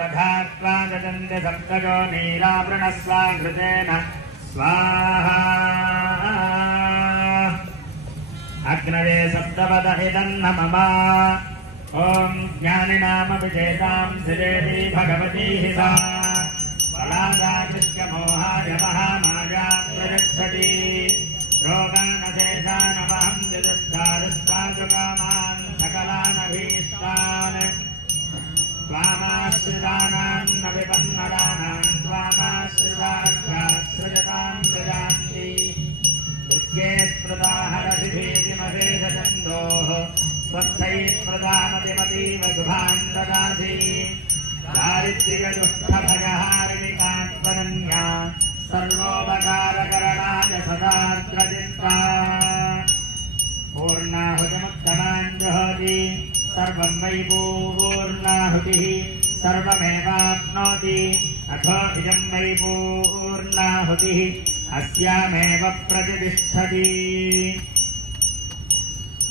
तथा त्वा ददन्ति सप्तजो नीरावृणस्वाघृतेन स्वाहा अग्नये सप्तपद इदन्न मम ॐ ज्ञानिनामभिषेकां सिदेवी भगवती हिता बलादाकृत्य मोहाय महामाया प्रयच्छति रोगानशेषानवहं दिदुद्धारुस्ताजुकामान् सकलानभीष्टान् त्वामाश्रितानां न विपन्नदानां त्वामाश्रिताभ्याश्रयतां प्रजान्ति दुर्गे स्मृता हरसिभेतिमशेषचन्दोः स्वस्थैः स्मृतामतिमतीव शुभान् ददासि दारिद्र्यदुःखभयहारिणिकात्मनन्या सर्वोपकारकरणाय सदाग्रचित्ता पूर्णाहुतिमुत्तमान् जुहोति सर्वं वै पूर्णाहुतिः सर्वमेवाप्नोति अथो इदं वै पूर्णाहुतिः अस्यामेव प्रतिष्ठति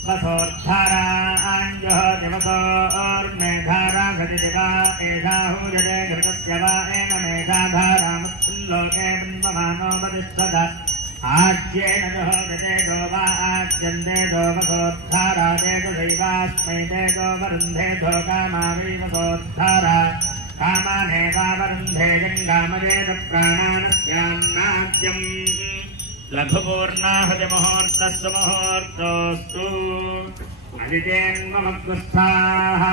वसोद्धाराञ्जुहोति वसोर्मेधारा सतिदिवा एषाहूयते घृतस्य वा एन मेधाधारामुत्सुल्लोके बिम्बमानोपतिष्ठत आज्येन जुहोति तेजो वा आज्यन्ते जो वसोद्धारा तेजो दैवास्मै तेजो वरुन्धे जो कामा वै वसोद्धारा कामानेवावरुन्धे जङ्गामजेत प्राणानस्यान्नाद्यम् लघुपूर्णाहुतिमुहूर्तस्तु मुहूर्तोऽस्तु अदितेन्ममग्गुस्थाः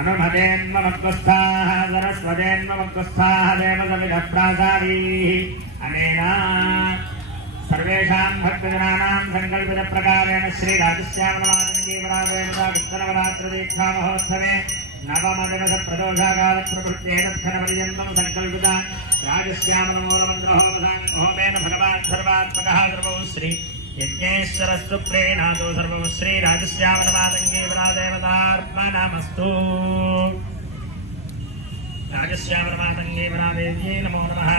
अनुमतेन्ममग्गुस्थाः सरस्वतेन्ममग्गुस्थाः देवसविधः प्रासादीः अनेन सर्वेषां भक्तजनानां सङ्कल्पितप्रकारेण श्रीराजश्यामलादेवतागुप्तनवरात्रदीक्षामहोत्सवे नवमदिवसप्रदोषाकालप्रभृत्ये तत्क्षणपर्यन्तं सङ्कल्पिता राजश्यामलमूलमन्त्रहोमेन भगवान् सर्वात्मकः सर्वौ श्री यज्ञेश्वरस्तु प्रेणातो सर्वौ श्री राजश्यामलमातङ्गीवरादेवतार्पणमस्तु। राजश्यामलमातङ्गीवरादेव्यै नमो नमः।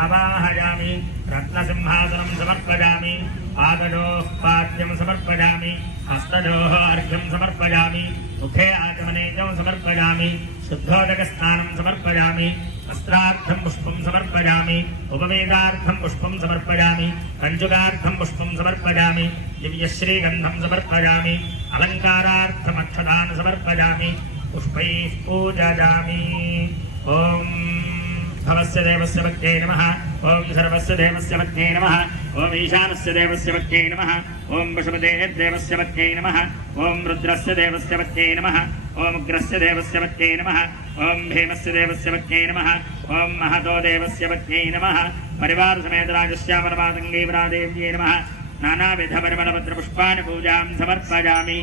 आवाहयामि रत्नसिंहासनं समर्पयामि पादयोः पाद्यं समर्पयामि हस्तयोः अर्घ्यं समर्पयामि मुखे आचमनेजं समर्पयामि शुद्धोदकस्नानं समर्पयामि वस्त्रार्थं पुष्पं समर्पयामि उपवेदार्थं पुष्पं समर्पयामि कञ्जुगार्थं पुष्पं समर्पयामि दिव्यश्रीगन्धं समर्पयामि अलङ्कारार्थमक्षतान् समर्पयामि पुष्पैः पूजयामि। ॐ भवस्य देवस्य भक्त्यै नमः। ओं सर्वस्य देवस्य भक्त्यै नमः। ओं ईशानस्य देवस्य भक्त्यै नमः। ओं पशुपतेर्देवस्य भक्त्यै नमः। ओं रुद्रस्य देवस्य भक्त्यै नमः। ओं उग्रस्य देवस्य भक्त्यै नमः। ओं भीमस्य देवस्य भक्त्यै नमः। ओं महतो देवस्य भक्त्यै नमः। परिवार समेत राजश्यामलमातङ्गीवरादेव्यै नमः। नानाविधपरिमलपत्रपुष्पाणि पूजां समर्पयामि।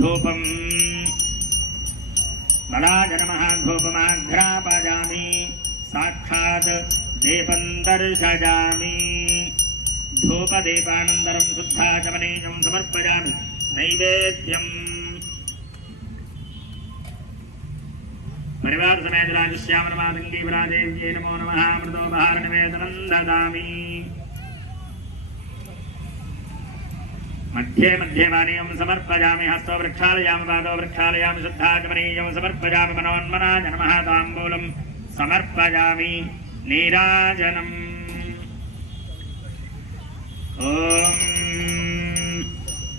धूपं बलाय नमः धूपमाघ्रापयामि। साक्षात् दीपं दर्शयामि। धूपदीपानन्तरं शुद्धाचमनीयं समर्पयामि। नैवेद्यं परिवार समेत राजश्यामलमातङ्गीवरादेव्यै नमो नमः। अमृतोपहारनिवेदनं ददामि। मध्ये मध्ये पानीयं समर्पयामि। हस्तो वृक्षालयामि पादो वृक्षालयामि शुद्धाचमनीयं समर्पयामि। मनोन्मनाय नमः ताम्बूलं समर्पयामि। नीराजनम् ॐ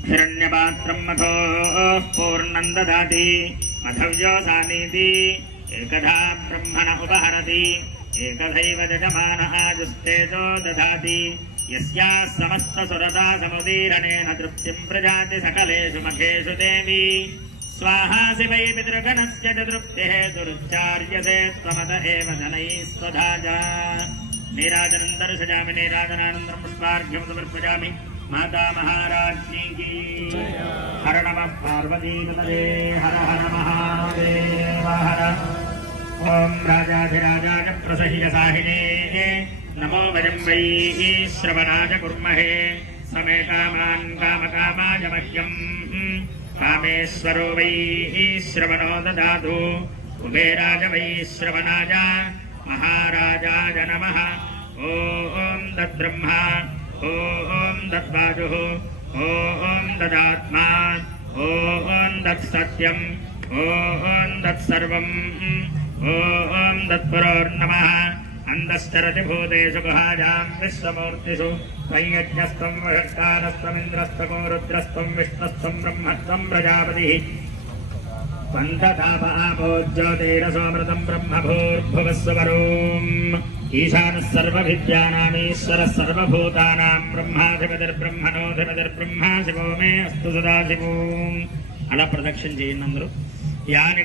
हिरण्यपात्रं मथोः पूर्णं ददाति मथव्योसानीति एकधा ब्रह्मण उपहरति एकधैव यजमानः आजुस्तेजो दधाति यस्याः समस्तसुरता समुदीरणेन तृप्तिं प्रजाति सकलेषु मखेषु देवी स्वाहा शिवै पितृगणस्य च तृप्तिः दुरुच्चार्यते त्वमत एव जनैः स्वधाजा। नीराजनं दर्शयामि। नीराजनानन्तरं पुष्पार्घ्यं समर्पयामि। माता महाराज्ञी की हर नमः पार्वतीपतये हर हर महादेव हर। ओं राजाधिराजाय प्रसह्यसाहिने नमो वयं वै श्रवणाय कुर्महे समे कामान् कामकामाय मह्यम् कामेश्वरो वै श्रवणो ददातु कुबेराय वै श्रवणाय महाराजाय नमः। ॐ तद्ब्रह्मा ॐ तद्वायुः ॐ तदात्मा ॐ దత్సత్యం ఓం దత్సర్వం ఓం దత్పురోర్నమః అందశ్చరతి భూతేషు గుహాయాం విశ్వమూర్తిషు సంయజ్ఞస్తం వషట్కారస్త్వమింద్రస్త్వమో రుద్రస్త్వం విష్ణుస్త్వం బ్రహ్మస్త్వం ప్రజాపతిః పంచతాపాపోజ్యోతిరసోమృతం బ్రహ్మభూర్భువస్సువరోం ఈశానः సర్వవిద్యానామీశ్వరः సర్వభూతానాం బ్రహ్మాధిపతిర్బ్రహ్మణోధిపతిర్బ్రహ్మ శివో మే అస్తు సదాశివోం. అలా ప్రదక్షిణ చేయండి అందరూ. యాని